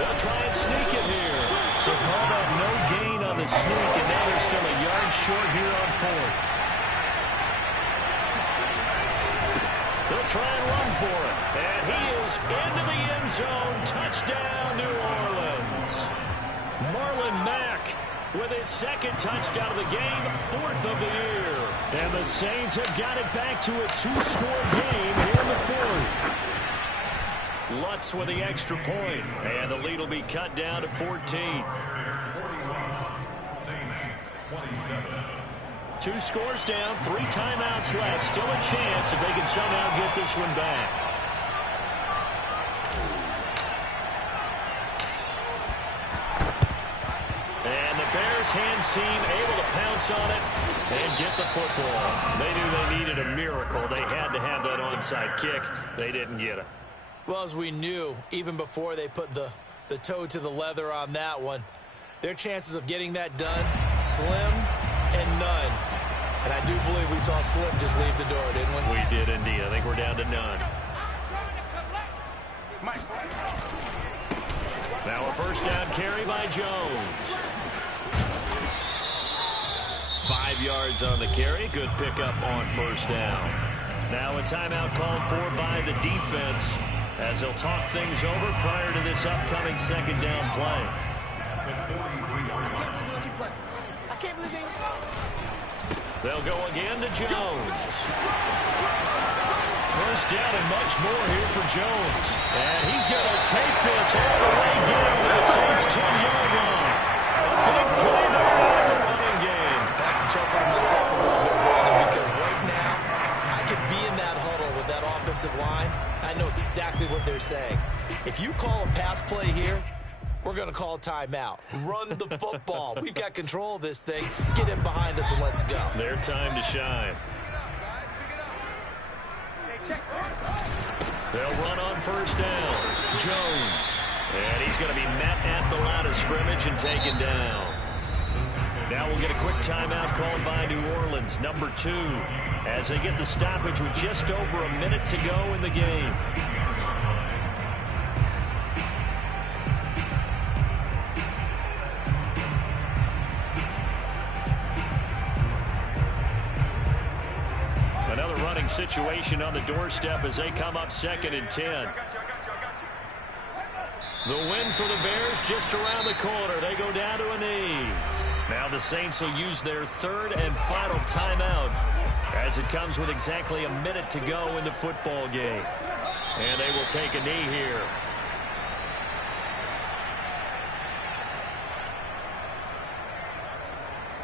They'll try and sneak it here. So called up no gain on the sneak, and now they're still a yard short here on 4th. They'll try and run for it. And he is into the end zone. Touchdown, New Orleans. Marlon Mack with his 2nd touchdown of the game, 4th of the year. And the Saints have got it back to a 2-score game here in the 4th. Lutz with the extra point. And the lead will be cut down to 14. 41, Saints 27. 2 scores down, 3 timeouts left. Still a chance if they can somehow get this one back. And the Bears hands team able to pounce on it and get the football. They knew they needed a miracle. They had to have that onside kick. They didn't get it. Well, as we knew, even before they put the toe to the leather on that one, their chances of getting that done, slim and none. And I do believe we saw Slim just leave the door, didn't we? We did indeed. I think we're down to none. Now a first down carry by Jones. 5 yards on the carry. Good pickup on first down. Now a timeout called for by the defense as they'll talk things over prior to this upcoming second down play. They'll go again to Jones. First down and much more here for Jones. And he's going to take this all the way down to the Saints' 10-yard line. A big play there in the running game. I have to check on myself a little bit, Brandon, because right now I could be in that huddle with that offensive line. I know exactly what they're saying. If you call a pass play here, we're going to call timeout. Run the football. We've got control of this thing. Get in behind us and let's go. Their time to shine. They'll run on first down. Jones. And he's going to be met at the line of scrimmage and taken down. Now we'll get a quick timeout called by New Orleans, number 2, as they get the stoppage with just over a minute to go in the game. Another running situation on the doorstep as they come up 2nd and 10. The win for the Bears just around the corner. They go down to a knee. Now the Saints will use their 3rd and final timeout as it comes with exactly a minute to go in the football game. And they will take a knee here.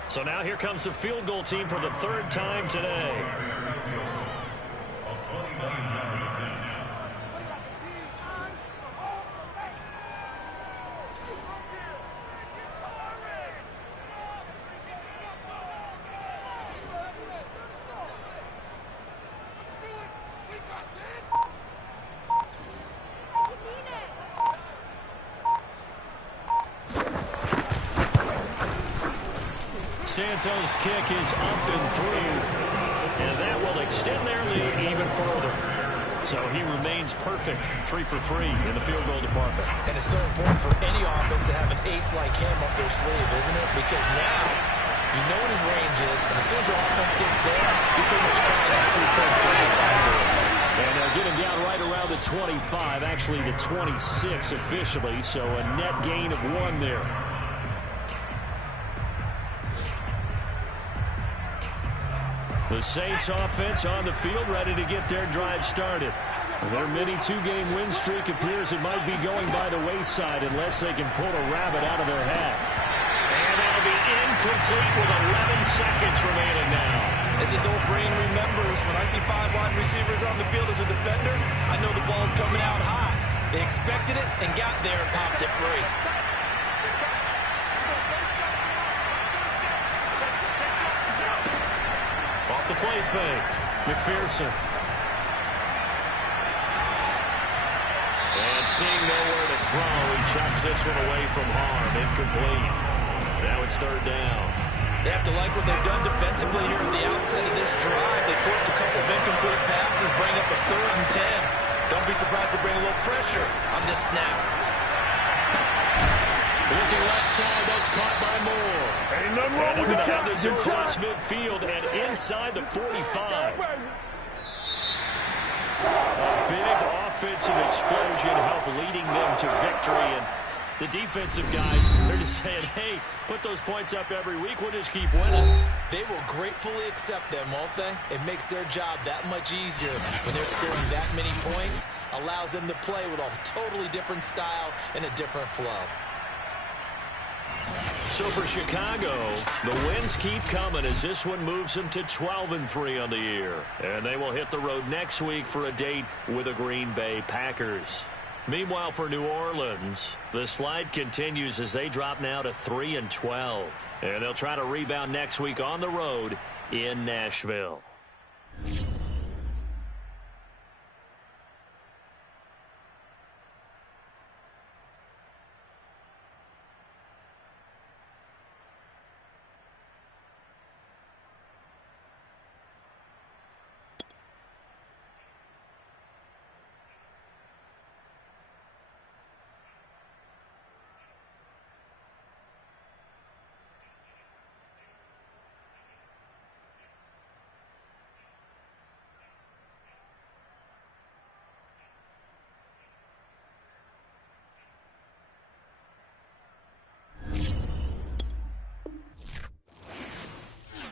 So now here comes the field goal team for the 3rd time today. Santos' kick is up and through, and that will extend their lead even further. So he remains perfect, 3 for 3 in the field goal department. And it's so important for any offense to have an ace like him up their sleeve, isn't it? Because now you know what his range is, and as soon as your offense gets there, you pretty much count on 3 points going by. And they'll get him down right around the 25, actually the 26 officially, so a net gain of 1 there. The Saints offense on the field ready to get their drive started. Their mini 2-game win streak appears it might be going by the wayside unless they can pull a rabbit out of their hat. And that'll be Incomplete with 11 seconds remaining now. As his old brain remembers, when I see 5 wide receivers on the field as a defender, I know the ball's coming out high. They expected it and got there and popped it free. Off the play fake, McPherson. And seeing nowhere to throw, he chucks this one away from harm. Incomplete. Now it's third down. They have to like what they've done defensively here at the outset of this drive. They forced a couple of incomplete passes, bring up a 3rd and 10. Don't be surprised to bring a little pressure on this snap. Looking left side, that's caught by Moore. Ain't nothing wrong And with they're the going to have shot. this across midfield and inside the 45. A big offensive explosion helped leading them to victory. And the defensive guys, they're just saying, hey, put those points up every week. We'll just keep winning. They will gratefully accept them, won't they? It makes their job that much easier when they're scoring that many points. Allows them to play with a totally different style and a different flow. So for Chicago, the wins keep coming as this one moves them to 12-3 on the year. And they will hit the road next week for a date with the Green Bay Packers. Meanwhile, for New Orleans, the slide continues as they drop now to 3-12. And they'll try to rebound next week on the road in Nashville.